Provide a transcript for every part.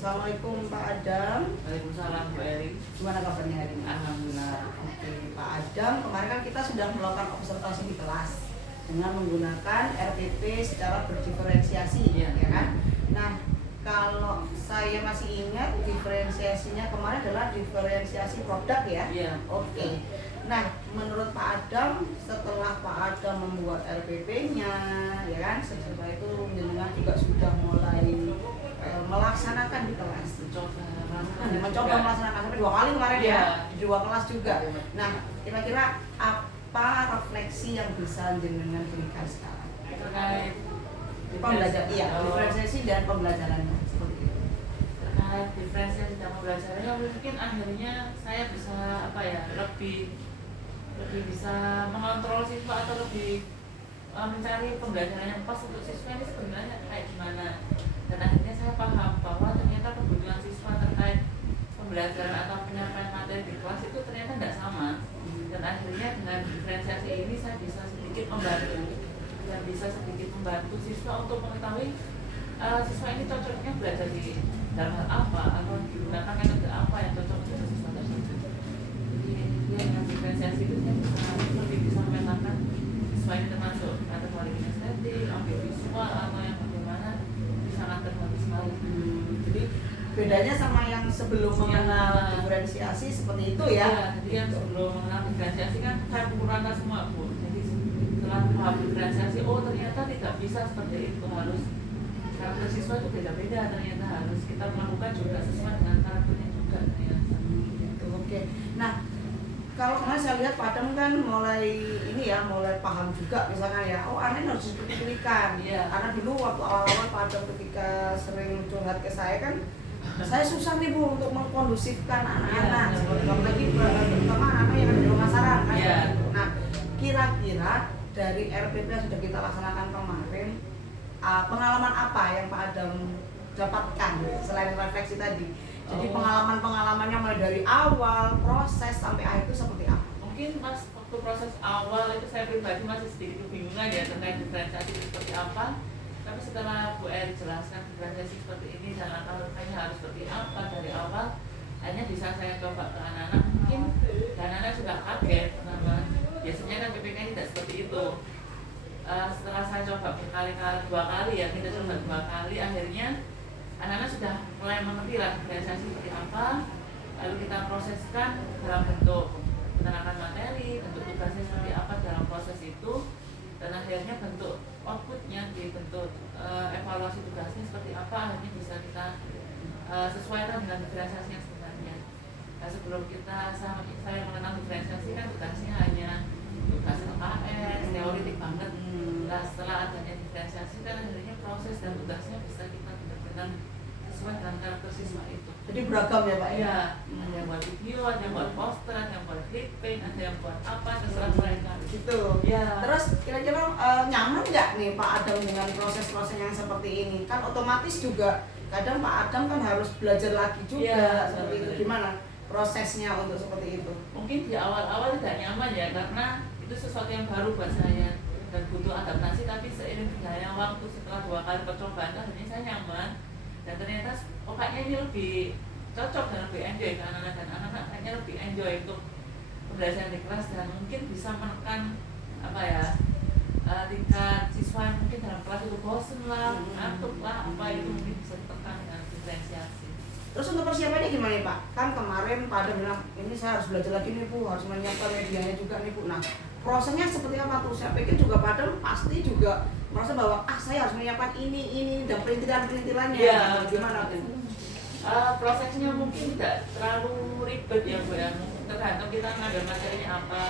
Assalamualaikum Pak Adam. Waalaikumsalam Bu Eri. Gimana kabarnya hari ini? Alhamdulillah. Oke, Pak Adam, kemarin kan kita sudah melakukan observasi di kelas dengan menggunakan RPP secara berdiferensiasi, ya kan? Nah, kalau saya masih ingat diferensiasinya kemarin adalah diferensiasi produk ya. Iya. Oke. Nah, menurut Pak Adam, setelah Pak Adam membuat RPP-nya, ya kan, setelah itu jenengan juga sudah mulai melaksanakan di kelas. Mencoba melaksanakan sampai 2 kali kemarin ya, di 2 kelas juga. Nah, kira-kira apa refleksi yang bisa jenengan berikan sekarang terkait pembelajaran, diferensiasi dan pembelajarannya seperti itu. Terkait diferensiasi dan pembelajarannya, mungkin akhirnya saya bisa lebih bisa mengontrol siswa atau lebih mencari pembelajaran yang pas untuk siswa ini sebenarnya kayak gimana. Dan akhirnya saya paham bahwa ternyata kebutuhan siswa terkait pembelajaran atau penyampaian materi di kelas itu ternyata tidak sama. Dan akhirnya dengan diferensiasi ini saya bisa sedikit membantu siswa untuk mengetahui siswa ini cocoknya belajar di dalam hal apa atau digunakan metode apa yang cocok untuk siswa tersebut. Jadi dengan diferensiasi itu saya lebih bisa memetakan siswa ini termasuk kategori kinestetik, audiovisual atau yang bagaimana sangat terbatas sekali. Jadi bedanya sama yang sebelum mengenal diferensiasi seperti itu ya. Jadi yang sebelum mengenal diferensiasi kan saya pukul rata semua Bu. Jadi setelah paham diferensiasi, oh ternyata tidak bisa seperti itu, harus karakter siswa itu beda-beda, ternyata harus kita melakukan juga sesuai dengan karakternya juga ternyata. Oke. Nah, kalau kemarin saya lihat Pak Adam kan mulai paham juga misalnya ya, oh anak harus dipikirkan. Karena dulu waktu awal-awal Pak Adam ketika sering curhat ke saya kan, saya susah nih Bu untuk mengkondusifkan anak-anak, apalagi terutama anak-anak yang ada di rumah sarang kan. Nah, kira-kira dari RPP yang sudah kita laksanakan kemarin, pengalaman apa yang Pak Adam dapatkan selain refleksi tadi? Jadi pengalaman-pengalamannya mulai dari awal, proses sampai akhir itu seperti apa? Mungkin pas waktu proses awal itu saya pribadi masih sedikit kebingungan ya terkait diferensiasi seperti apa. Tapi setelah Bu Eri jelaskan diferensiasi seperti ini dan langkah-langkahnya harus seperti apa dari awal, hanya bisa saya coba ke anak-anak. Mungkin anak-anak sudah kaget karena biasanya kan PPK ini tidak seperti itu. Setelah saya coba berkali-kali, 2 kali ya, kita coba 2 kali, akhirnya anak-anak sudah mulai mengerti lah diferensiasi seperti apa. Lalu kita proseskan dalam bentuk penerangan materi, bentuk tugasnya seperti apa dalam proses itu, dan akhirnya bentuk outputnya di bentuk evaluasi tugasnya seperti apa, akhirnya bisa kita sesuaikan dengan diferensiasi yang sebenarnya. Nah, sebelum saya mengenal diferensiasi kan tugasnya hanya tugas LKS, teoritik banget. Nah, setelah adanya diferensiasi kan akhirnya proses dan tugasnya bisa kita benar-benar sesuai dengan karakter siswa itu. Jadi beragam ya Pak ya? Ada yang buat video, ada yang buat poster, ada yang buat clipping, ada yang buat apa, terserah mereka. Gitu. Terus kira-kira nyaman nggak nih Pak Adam dengan proses-proses yang seperti ini? Kan otomatis juga kadang Pak Adam kan harus belajar lagi juga seperti itu. Gimana prosesnya untuk seperti itu? Mungkin di awal-awal tidak nyaman ya, karena itu sesuatu yang baru buat saya dan butuh adaptasi, tapi seiring berjalannya waktu setelah 2 kali percobaan akhirnya saya nyaman dan ternyata kayaknya ini lebih cocok dan lebih enjoy ke anak-anak, dan anak-anak kayaknya lebih enjoy untuk pembelajaran di kelas dan mungkin bisa menekan tingkat siswa yang mungkin dalam kelas itu bosen lah, ngantuk lah, itu mungkin bisa ditekan dengan diferensiasi. Terus untuk persiapannya gimana nih Pak? Kan kemarin Pak Adam bilang, ini saya harus belajar lagi nih Bu, harus menyiapkan medianya juga nih Bu. Nah, prosesnya seperti apa tuh? Saya pikir juga Pak Adam pasti juga merasa bahwa saya harus menyiapkan ini dan perintilan-perintilannya. Gimana Bu? Prosesnya mungkin tidak terlalu ribet ya Bu ya, tergantung kita mengambil materinya apa.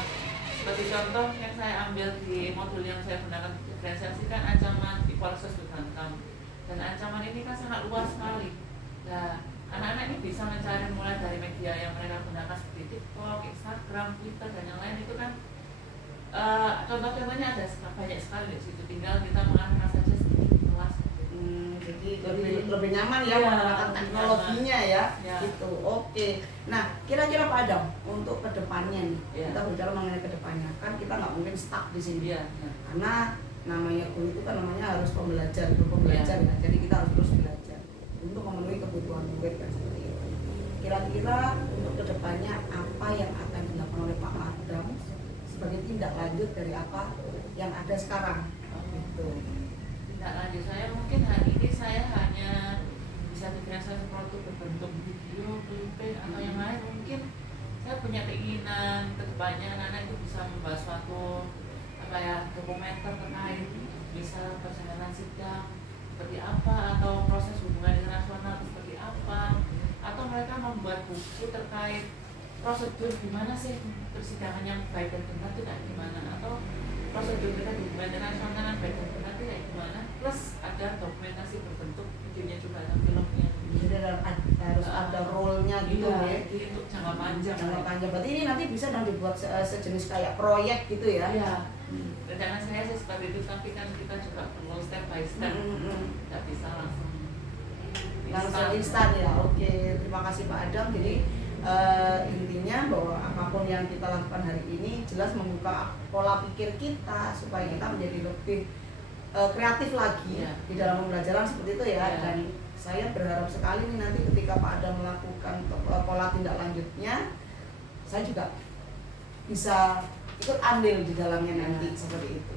Seperti contoh yang saya ambil di modul yang saya gunakan diferensiasi kan ancaman equalitas berhantam, dan ancaman ini kan sangat luas sekali. Nah, anak-anak ini bisa mencari mulai dari media yang mereka gunakan seperti TikTok, Instagram, Twitter, dan yang lain itu kan contoh-contohnya ada banyak sekali di situ. Tinggal kita mengarahkan saja sedikit kelas. Jadi lebih nyaman ya menggunakan teknologinya ya. Gitu. Oke. Nah, kira-kira Pak Adam untuk kedepannya nih, kita bicara mengenai kedepannya, kan kita nggak mungkin stuck di sini. Karena namanya guru itu kan namanya harus pembelajar. Nah, jadi kita harus terus belajar untuk memenuhi kebutuhan murid. sekarang. Gitu. Tidak lanjut saya mungkin hari ini saya hanya bisa diferensiasi produk berbentuk video, klipin atau yang lain. Mungkin saya punya keinginan kedepannya anak-anak itu bisa membahas suatu dokumenter terkait misal perjalanan sidang seperti apa, atau proses hubungan internasional seperti apa, atau mereka membuat buku terkait prosedur gimana sih persidangan yang baik dan benar itu kayak gimana, atau prosedur kita di hubungan internasional yang baik dan benar itu kayak gimana, plus ada dokumentasi berbentuk videonya juga, ada filmnya. Jadi harus ada role-nya gitu ya. Jadi untuk jangka panjang. Jangka panjang. Berarti ini nanti bisa dibuat sejenis kayak proyek gitu ya? Iya. Rencana saya sih seperti itu, tapi kan kita juga perlu step by step. Nggak bisa langsung instan ya. Oke, terima kasih Pak Adam. Jadi intinya bahwa apapun yang kita lakukan hari ini jelas membuka pola pikir kita supaya kita menjadi lebih kreatif lagi di dalam pembelajaran seperti itu ya. Dan saya berharap sekali nih nanti ketika Pak Adam melakukan pola tindak lanjutnya, saya juga bisa ikut andil di dalamnya nanti seperti itu.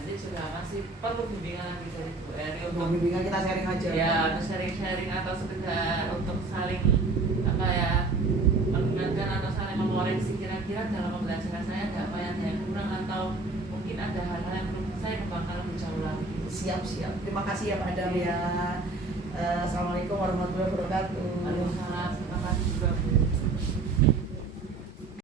Nanti juga masih perlu bimbingan lagi dari Bu Eri untuk bimbingan, kita sharing aja. Ya, untuk sharing-sharing atau sekedar untuk saling mengingatkan atau saling mengoreksi kira-kira dalam pembelajaran saya ada apa yang saya kurang, atau mungkin ada hal-hal yang perlu saya kembangkan lebih jauh lagi. Siap. Terima kasih ya Pak Adam ya. Assalamualaikum warahmatullahi wabarakatuh. Waalaikumsalam. Terima kasih juga Bu.